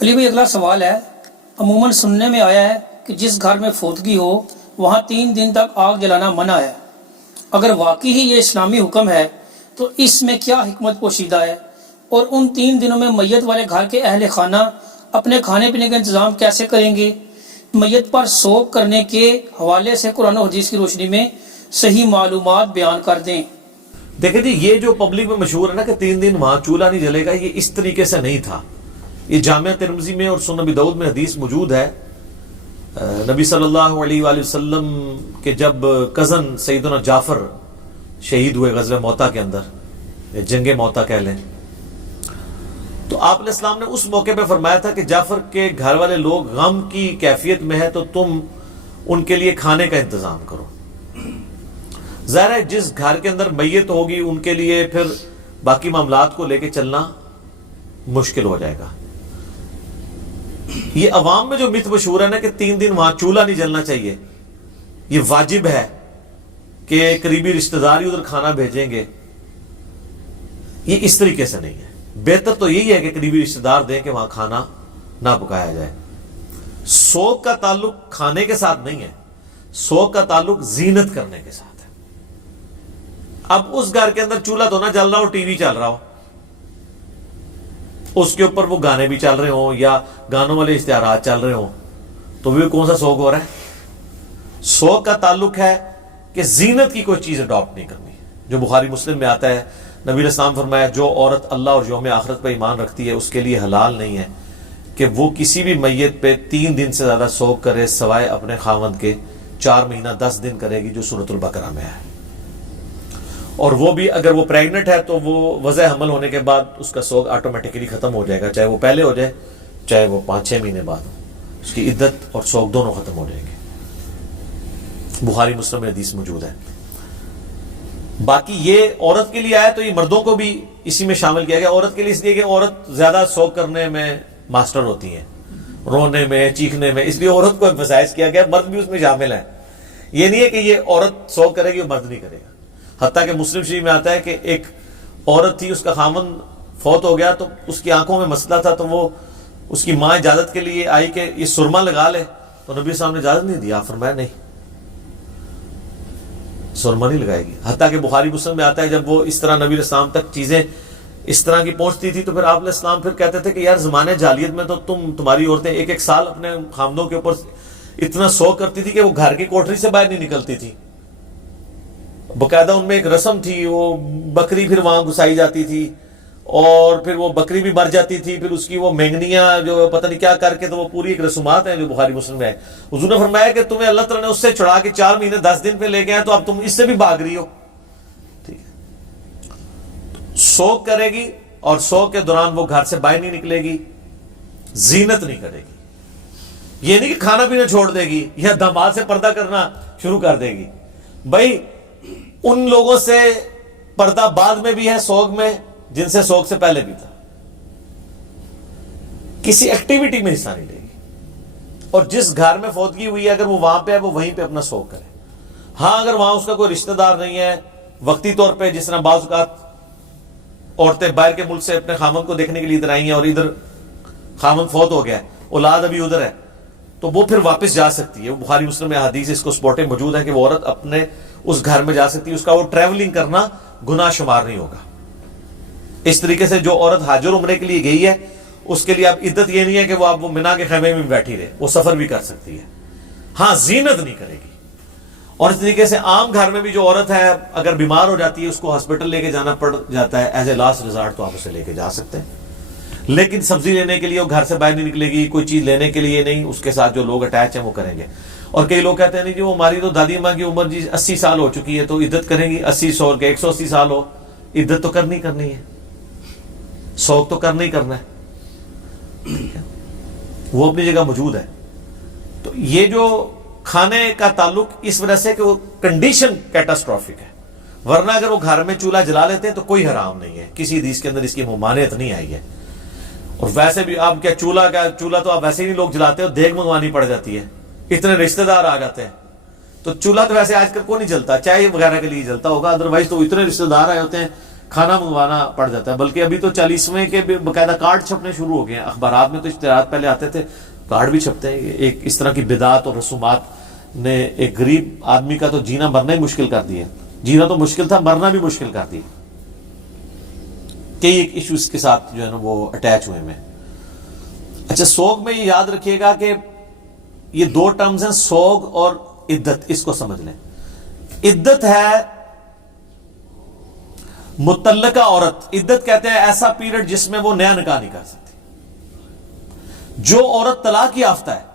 علی بھائی اگلا سوال ہے، عموماً سننے میں آیا ہے کہ جس گھر میں فوتگی ہو وہاں 3 دن تک آگ جلانا منع ہے۔ اگر واقعی ہی یہ اسلامی حکم ہے تو اس میں کیا حکمت پوشیدہ ہے، اور ان 3 دنوں میں میت والے گھر کے اہل خانہ اپنے کھانے پینے کا انتظام کیسے کریں گے؟ میت پر سوگ کرنے کے حوالے سے قرآن و حدیث کی روشنی میں صحیح معلومات بیان کر دیں۔ دیکھیں جی، یہ جو پبلک میں مشہور ہے نا کہ 3 دن وہاں چولہا نہیں جلے گا، یہ اس طریقے سے نہیں تھا۔ یہ جامعہ ترمذی میں اور سنن ابی داؤد میں حدیث موجود ہے۔ نبی صلی اللہ علیہ وآلہ وسلم کے جب کزن سیدنا جعفر شہید ہوئے غزوہ موتہ کے اندر، یا جنگ موتہ کہہ لیں، تو آپ علیہ السلام نے اس موقع پہ فرمایا تھا کہ جعفر کے گھر والے لوگ غم کی کیفیت میں ہے تو تم ان کے لیے کھانے کا انتظام کرو۔ ظاہر ہے جس گھر کے اندر میت ہوگی ان کے لیے پھر باقی معاملات کو لے کے چلنا مشکل ہو جائے گا۔ یہ عوام میں جو مت مشہور ہے نا کہ 3 دن وہاں چولہا نہیں جلنا چاہیے، یہ واجب ہے کہ قریبی رشتہ دار ادھر کھانا بھیجیں گے، یہ اس طریقے سے نہیں ہے۔ بہتر تو یہی ہے کہ قریبی رشتہ دار دیں کہ وہاں کھانا نہ پکایا جائے۔ سوگ کا تعلق کھانے کے ساتھ نہیں ہے، سوگ کا تعلق زینت کرنے کے ساتھ ہے۔ اب اس گھر کے اندر چولہا تو نہ جل رہا ہو، ٹی وی چل رہا ہو، اس کے اوپر وہ گانے بھی چل رہے ہوں یا گانوں والے اشتہارات چل رہے ہوں، تو وہ کون سا سوگ ہو رہا ہے؟ سوگ کا تعلق ہے کہ زینت کی کوئی چیز اڈاپٹ نہیں کرنی، جو بخاری مسلم میں آتا ہے۔ نبی علیہ السلام فرمایا جو عورت اللہ اور یوم آخرت پہ ایمان رکھتی ہے اس کے لیے حلال نہیں ہے کہ وہ کسی بھی میت پہ 3 دن سے زیادہ سوگ کرے سوائے اپنے خاوند کے۔ 4 مہینہ 10 دن کرے گی جو سورۃ البقرہ میں ہے، اور وہ بھی اگر وہ پریگنٹ ہے تو وہ وضع حمل ہونے کے بعد اس کا سوگ آٹومیٹکلی ختم ہو جائے گا، چاہے وہ پہلے ہو جائے چاہے وہ 5-6 مہینے بعد ہو، اس کی عدت اور سوگ دونوں ختم ہو جائیں گے۔ بخاری مسلم میں حدیث موجود ہے۔ باقی یہ عورت کے لیے آیا تو یہ مردوں کو بھی اسی میں شامل کیا گیا۔ عورت کے لیے اس لیے کہ عورت زیادہ سوگ کرنے میں ماسٹر ہوتی ہیں، رونے میں، چیخنے میں، اس لیے عورت کو ایمفسائز کیا گیا، مرد بھی اس میں شامل ہے۔ یہ نہیں ہے کہ یہ عورت سوگ کرے گی اور مرد نہیں کرے گا۔ حتیٰ کہ مسلم شریف میں آتا ہے کہ ایک عورت تھی، اس کا خامن فوت ہو گیا تو اس کی آنکھوں میں مسئلہ تھا، تو وہ اس کی ماں اجازت کے لیے آئی کہ یہ سرما لگا لے، تو نبی صاحب نے اجازت نہیں دیا، فرمایا نہیں، سرما نہیں لگائے گی۔ حتیٰ کہ بخاری مسلم میں آتا ہے جب وہ اس طرح نبی علیہ السلام تک چیزیں اس طرح کی پہنچتی تھی تو پھر آپ علیہ السلام پھر کہتے تھے کہ یار زمانے جاہلیت میں تو تمہاری عورتیں 1-1 سال اپنے خامدوں کے اوپر اتنا سوگ کرتی تھی کہ وہ گھر کی کوٹری سے باہر نہیں نکلتی تھی۔ باقاعدہ ان میں ایک رسم تھی، وہ بکری پھر وہاں گھسائی جاتی تھی، اور پھر وہ بکری بھی مر جاتی تھی، پھر اس کی وہ مینگنیاں جو پتہ نہیں کیا کر کے، تو وہ پوری ایک رسومات ہیں جو بخاری مسلم میں ہے۔ حضور نے فرمایا کہ تمہیں اللہ تعالیٰ نے اس سے چھڑا کے 4 مہینے 10 دن پہ لے گیا تو اب تم اس سے بھی بھاگ رہی ہو۔ ٹھیک ہے، سوگ کرے گی اور سوگ کے دوران وہ گھر سے باہر نہیں نکلے گی، زینت نہیں کرے گی۔ یہ نہیں کہ کھانا پینا چھوڑ دے گی یا داماد سے پردہ کرنا شروع کر دے گی۔ بھائی ان لوگوں سے پردہ بعد میں بھی ہے سوگ میں جن سے سوگ سے پہلے بھی تھا۔ کسی ایکٹیویٹی میں حصہ نہیں لے گی، اور جس گھر میں فوتگی ہوئی ہے اگر وہ وہاں پہ ہے وہ وہیں پہ اپنا سوگ کرے۔ ہاں اگر وہاں اس کا کوئی رشتہ دار نہیں ہے، وقتی طور پہ جس طرح بعض اوقات عورتیں باہر کے ملک سے اپنے خامن کو دیکھنے کے لیے ادھر آئی ہیں اور ادھر خامن فوت ہو گیا ہے، اولاد ابھی ادھر ہے، تو وہ پھر واپس جا سکتی ہے۔ وہ بخاری مسلم میں حدیث اس کو سپورٹیں موجود ہے کہ وہ عورت اپنے اس گھر میں جا سکتی ہے، اس کا وہ ٹریولنگ کرنا گناہ شمار نہیں ہوگا۔ اس طریقے سے جو عورت حج اور عمرے کے لیے گئی ہے اس کے لیے اب عدت یہ نہیں ہے کہ وہ اب منا کے خیمے میں بیٹھی رہے، وہ سفر بھی کر سکتی ہے، ہاں زینت نہیں کرے گی۔ اور اس طریقے سے عام گھر میں بھی جو عورت ہے اگر بیمار ہو جاتی ہے اس کو ہاسپٹل لے کے جانا پڑ جاتا ہے، ایز اے لاسٹ ریزارٹ تو آپ اسے لے کے جا سکتے ہیں، لیکن سبزی لینے کے لیے وہ گھر سے باہر نہیں نکلے گی، کوئی چیز لینے کے لیے نہیں، اس کے ساتھ جو لوگ اٹیچ ہیں وہ کریں گے۔ اور کئی لوگ کہتے ہیں نہیں جی وہ ہماری تو دادی اماں کی عمر جی 80 سال ہو چکی ہے تو عدت کریں گی، 80 کے 180 سال ہو، عدت تو کرنی ہے، سوگ تو کرنا ہی کرنا ہے، وہ اپنی جگہ موجود ہے۔ تو یہ جو کھانے کا تعلق اس وجہ سے کہ وہ کنڈیشن کیٹاسٹرافک ہے، ورنہ اگر وہ گھر میں چولہا جلا لیتے ہیں تو کوئی حرام نہیں ہے، کسی حدیث کے اندر اس کی ممانعت نہیں آئی ہے۔ اور ویسے بھی آپ کیا چولہا تو آپ ویسے ہی نہیں لوگ جلاتے ہو، دیگ منگوانی پڑ جاتی ہے، اتنے رشتہ دار آ جاتے ہیں، تو چولہا تو ویسے آج کل کو نہیں جلتا، چائے وغیرہ کے لیے جلتا ہوگا، ادروائز تو اتنے رشتہ دار آئے ہوتے ہیں کھانا منگوانا پڑ جاتا ہے. بلکہ ابھی تو 40ویں کے باقاعدہ کارڈ چھپنے شروع ہو گئے ہیں. اخبارات میں تو اشتہارات پہلے آتے تھے, کارڈ بھی چھپتے ہیں. ایک اس طرح کی بدعات اور رسومات نے ایک غریب آدمی کا تو جینا مرنا ہی مشکل کر دیا. جینا تو مشکل تھا, مرنا بھی مشکل کر دیا. کئی ایک ایشوز کے ساتھ جو ہے نا وہ اٹیچ ہوئے میں. اچھا, سوگ میں یہ یاد رکھیے گا کہ یہ دو ٹرمز ہیں, سوگ اور عدت. اس کو سمجھ لیں. عدت ہے متعلقہ عورت. عدت کہتے ہیں ایسا پیریڈ جس میں وہ نیا نکاح نہیں کر سکتی. جو عورت طلاق یافتہ ہے,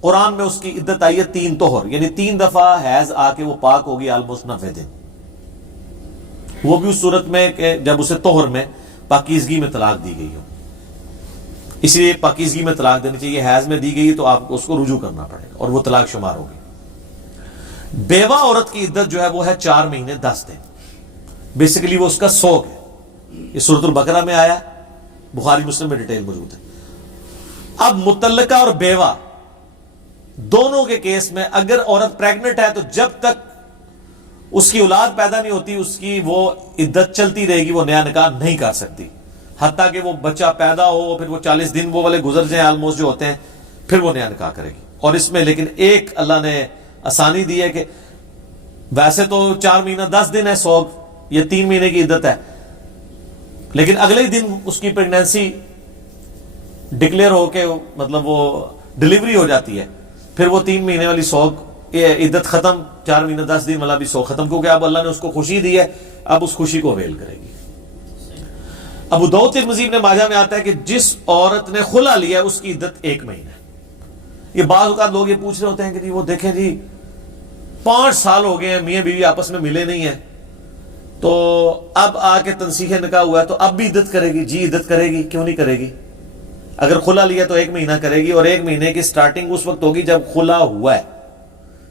قرآن میں اس کی عدت آئی ہے 3 طہر, یعنی 3 دفعہ حیض آ کے وہ پاک ہوگی آلموسٹ 90 دن. وہ بھی اس صورت میں کہ جب اسے طہر میں پاکیزگی میں طلاق دی گئی ہو. اس لیے پاکیزگی میں طلاق دینی چاہیے. حیض میں دی گئی تو آپ کو اس کو رجوع کرنا پڑے گا اور وہ طلاق شمار ہوگی. بیوہ عورت کی عدت جو ہے وہ ہے 4 مہینے 10 دن. بیسیکلی وہ اس کا سوگ ہے. یہ سورۃ البقرہ میں آیا, بخاری مسلم میں ڈیٹیل موجود ہے. اب متعلقہ اور بیوہ دونوں کے کیس میں اگر عورت پریگننٹ ہے تو جب تک اس کی اولاد پیدا نہیں ہوتی اس کی وہ عدت چلتی رہے گی. وہ نیا نکاح نہیں کر سکتی حتیٰ کہ وہ بچہ پیدا ہو, پھر وہ 40 دن وہ والے گزر جائیں آلموسٹ جو ہوتے ہیں, پھر وہ نیا نکاح کرے گی. اور اس میں لیکن ایک اللہ نے آسانی دی ہے کہ ویسے تو 4 مہینہ 10 دن ہے سوگ, یہ 3 مہینے کی عدت ہے, لیکن اگلے ہی دن اس کی پریگنینسی ڈکلیئر ہو کے مطلب وہ ڈلیوری ہو جاتی ہے, پھر وہ 3 مہینے والی سوگ یہ عدت ختم, 4 مہینہ 10 دن والا بھی سوگ ختم, کیونکہ اب اللہ نے اس کو خوشی دی ہے, اب اس خوشی کو اویل کرے گی. ابو داؤد ترمذی ابن ماجہ میں آتا ہے کہ جس عورت نے خلا لیا اس کی عدت 1 مہینہ ہے. یہ بعض اوقات لوگ یہ پوچھ رہے ہوتے ہیں کہ جی وہ دیکھیں جی 5 سال ہو گئے ہیں میاں بیوی آپس میں ملے نہیں ہیں, تو اب آ کے تنسیخ نکاح ہوا ہے تو اب بھی عدت کرے گی. جی عدت کرے گی, کیوں نہیں کرے گی؟ اگر خلا لیا تو 1 مہینہ کرے گی, اور 1 مہینے کی سٹارٹنگ اس وقت ہوگی جب خلا ہوا ہے,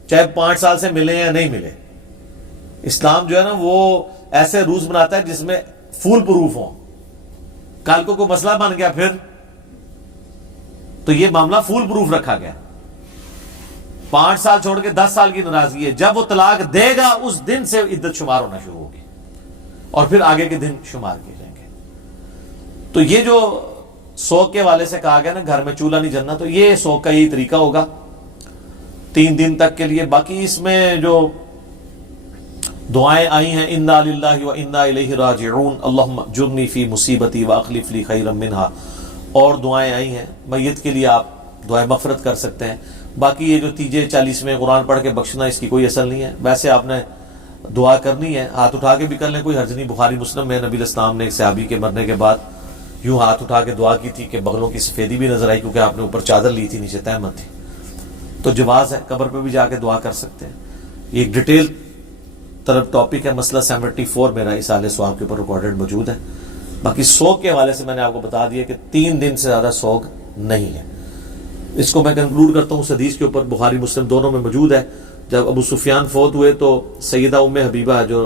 چاہے 5 سال سے ملے یا نہیں ملے. اسلام جو ہے نا وہ ایسے روز بناتا ہے جس میں فول پروف ہو. کل کو کوئی مسئلہ بن گیا پھر تو یہ معاملہ فول پروف رکھا گیا. 5 سال چھوڑ کے 10 سال کی ناراضگی ہے, جب وہ طلاق دے گا اس دن سے عدت شمار ہونا شروع ہوگی اور پھر آگے کے دن شمار کیے جائیں گے. تو یہ جو سوگ کے والے سے کہا گیا نا گھر میں چولہا نہیں جلنا, تو یہ سوگ کا یہی طریقہ ہوگا 3 دن تک کے لیے. باقی اس میں جو دعائیں آئی ہیں انا للہ و انا الیہ راجعون, اللہم اجرنی فی مصیبتی واخلف لی خیرا منہا, اور دعائیں آئی ہیں. میت کے لیے آپ دعائیں مغفرت کر سکتے ہیں. باقی یہ جو 40ویں قرآن پڑھ کے بخشنا اس کی کوئی اصل نہیں ہے. ویسے آپ نے دعا کرنی ہے, ہاتھ اٹھا کے بھی کر لیں, کوئی حرج نہیں. بخاری مسلم میں نبی الاسلام نے ایک صحابی کے مرنے کے بعد یوں ہاتھ اٹھا کے دعا کی تھی کہ بغلوں کی سفیدی بھی نظر آئی, کیونکہ آپ نے اوپر چادر لی تھی, نیچے تہمت تھی. تو جواز ہے, قبر پہ بھی جا کے دعا کر سکتے ہیں. یہ ایک ڈیٹیل طرف ٹاپک ہے, مسئلہ 74 میرا اصالہ ثواب کے اوپر ریکارڈڈ موجود ہے. باقی سوگ کے حوالے سے میں نے آپ کو بتا دیا کہ 3 دن سے زیادہ سوگ نہیں ہے. اس کو میں کنکلوڈ کرتا ہوں اس حدیث کے اوپر, بخاری مسلم دونوں میں موجود ہے. جب ابو سفیان فوت ہوئے تو سیدہ ام حبیبہ جو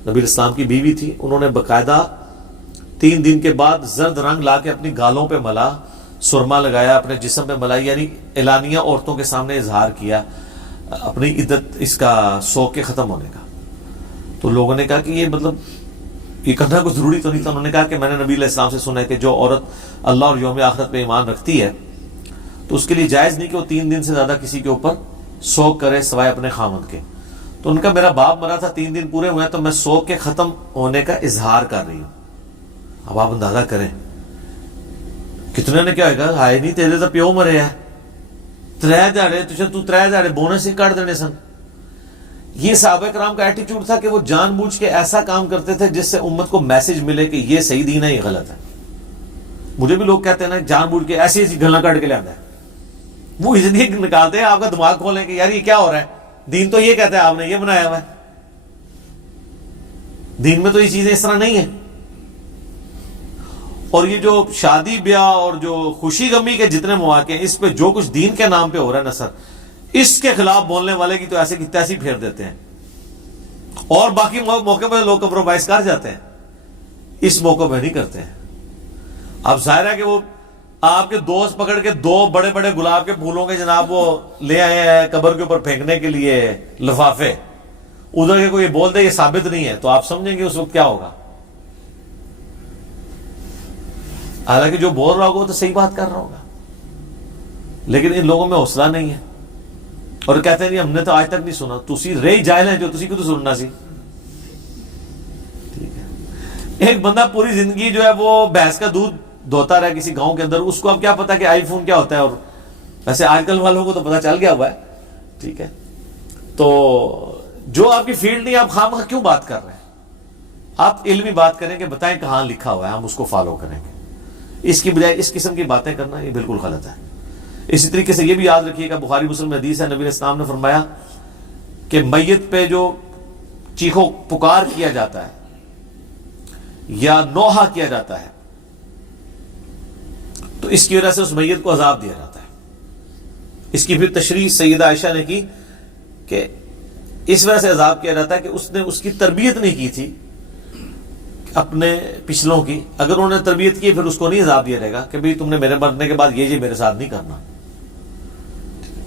نبی الاسلام کی بیوی تھی, انہوں نے باقاعدہ 3 دن کے بعد زرد رنگ لا کے اپنی گالوں پہ ملا, سرما لگایا, اپنے جسم پہ ملائی, یعنی اعلانیہ عورتوں کے سامنے اظہار کیا اپنی عدت اس کا سوگ کے ختم ہونے کا. تو لوگوں نے کہا کہ یہ مطلب یہ کرنا کوئی ضروری تو نہیں تھا. انہوں نے کہا کہ میں نے نبی علیہ السلام سے سنا ہے کہ جو عورت اللہ اور یوم آخرت پہ ایمان رکھتی ہے تو اس کے لیے جائز نہیں کہ وہ 3 دن سے زیادہ کسی کے اوپر سوگ کرے سوائے اپنے خامند کے. تو ان کا میرا باپ مرا تھا, 3 دن پورے ہوئے ہیں, تو میں سوگ کے ختم ہونے کا اظہار کر رہی ہوں. اب آپ اندازہ کریں کتنے نے کیا ہوگا, ہائے نہیں تیرے تو پیو مرے ہے, 3 دہاڑے تو 3 دہاڑے بونس ہی کاٹ دینے سن. یہ صحابہ کرام کا ایٹیچیوڈ تھا کہ وہ جان بوجھ کے ایسا کام کرتے تھے جس سے امت کو میسج ملے کہ یہ صحیح دین ہے, یہ غلط ہے. مجھے بھی لوگ کہتے ہیں نا جان بوجھ کے ایسی ایسی گلاں کاٹ کے لے آتا ہے, وہ اس لیے نکالتے ہیں آپ کا دماغ کھولیں کہ یار یہ کیا ہو رہا ہے, دین تو یہ کہتا ہے آپ نے یہ بنایا ہوا ہے, دین میں تو یہ چیزیں اس طرح نہیں ہیں. اور یہ جو شادی بیاہ اور جو خوشی غمی کے جتنے مواقع ہیں اس پہ جو کچھ دین کے نام پہ ہو رہا ہے نا سر, اس کے خلاف بولنے والے کی تو ایسے کی تیسی پھیر دیتے ہیں, اور باقی موقع پہ لوگ کمپرومائز کر جاتے ہیں, اس موقع پہ نہیں کرتے ہیں. اب ظاہر ہے کہ وہ آپ کے دوست پکڑ کے 2 بڑے بڑے گلاب کے پھولوں کے جناب وہ لے آئے ہیں قبر کے اوپر پھینکنے کے لیے لفافے, ادھر کے کوئی بول دے یہ ثابت نہیں ہے, تو آپ سمجھیں گے اس وقت کیا ہوگا. حالانکہ جو بول رہا ہوگا وہ تو صحیح بات کر رہا ہوگا، لیکن ان لوگوں میں حوصلہ نہیں ہے اور کہتے ہیں نہیں ہم نے تو آج تک نہیں سنا. تسی رہی جاہل ہیں جو تسی کو تو سننا سی. ٹھیک ہے، ایک بندہ پوری زندگی جو ہے وہ بھینس کا دودھ دھوتا رہا کسی گاؤں کے اندر، اس کو اب کیا پتا کہ آئی فون کیا ہوتا ہے. اور ویسے آج کل والوں کو تو پتا چل گیا ہوا ہے. ٹھیک ہے، تو جو آپ کی فیلڈ نہیں آپ خواہ مخواہ کیوں بات کر رہے ہیں؟ آپ علمی بات کریں کہ بتائیں کہاں لکھا ہوا ہے، ہم اس کو فالو کریں گے. اس کی بجائے اس قسم کی باتیں کرنا یہ بالکل غلط ہے. اسی طریقے سے یہ بھی یاد رکھیے گا، بخاری مسلم میں حدیث ہے، نبی علیہ السلام نے فرمایا کہ میت پہ جو چیخو پکار کیا جاتا ہے یا نوحہ کیا جاتا ہے تو اس کی وجہ سے اس میت کو عذاب دیا جاتا ہے. اس کی پھر تشریح سیدہ عائشہ نے کی کہ اس وجہ سے عذاب کیا جاتا ہے کہ اس نے اس کی تربیت نہیں کی تھی اپنے پچھلوں کی. اگر انہوں نے تربیت کی پھر اس کو نہیں عذاب دیا جائے گا کہ بھئی تم نے میرے مرنے کے بعد یہ میرے ساتھ نہیں کرنا.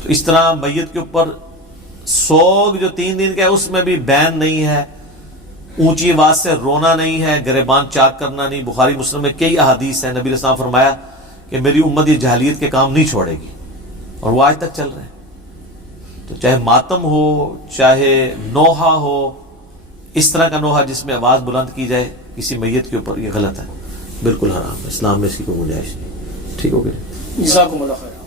تو اس طرح میت کے اوپر سوگ جو 3 دن کا ہے اس میں بھی بین نہیں ہے، اونچی آواز سے رونا نہیں ہے، گریبان چاک کرنا نہیں. بخاری مسلم میں کئی احادیث ہیں، نبی علیہ السلام فرمایا کہ میری امت یہ جاہلیت کے کام نہیں چھوڑے گی، اور وہ آج تک چل رہے ہیں. تو چاہے ماتم ہو چاہے نوحہ ہو، اس طرح کا نوحہ جس میں آواز بلند کی جائے کسی میت کے اوپر، یہ غلط ہے، بالکل حرام ہے. اسلام میں اس کی کوئی گنجائش نہیں. ٹھیک ہو گیا؟ جزاکم اللہ خیر.